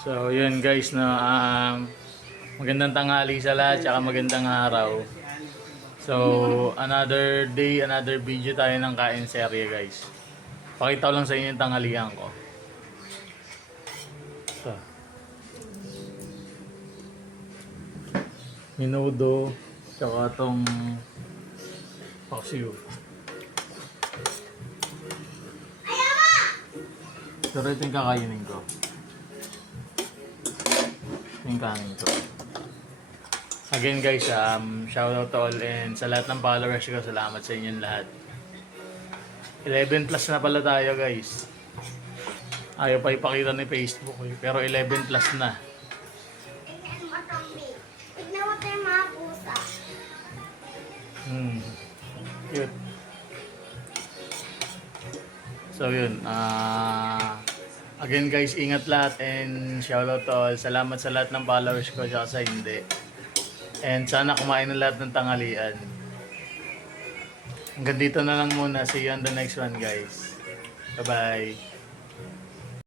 So, yun guys, no, magandang tanghali sa lahat, tsaka magandang araw. So, another day, another video tayo ng kain serye guys. Pakita ko lang sa inyo yung tanghalian ko. Ito. Minudo, tsaka itong paksiw. Pero ito yung kakainin ko. Yung kanin ko. Again guys, shout out to all and sa lahat ng followers ko, salamat sa inyong lahat. 11 plus na pala tayo guys. Ayaw pa ipakita ni Facebook eh, pero 11 plus na. Tignan mo, Tommy. Tignan mo tayo mga pusa. Cute. So yun, again guys, ingat lahat and shout out to all. Salamat sa lahat ng followers ko, tsaka sa hindi. And sana kumain na lahat ng tanghalian. Hanggang dito na lang muna. See you on the next one guys. Bye bye.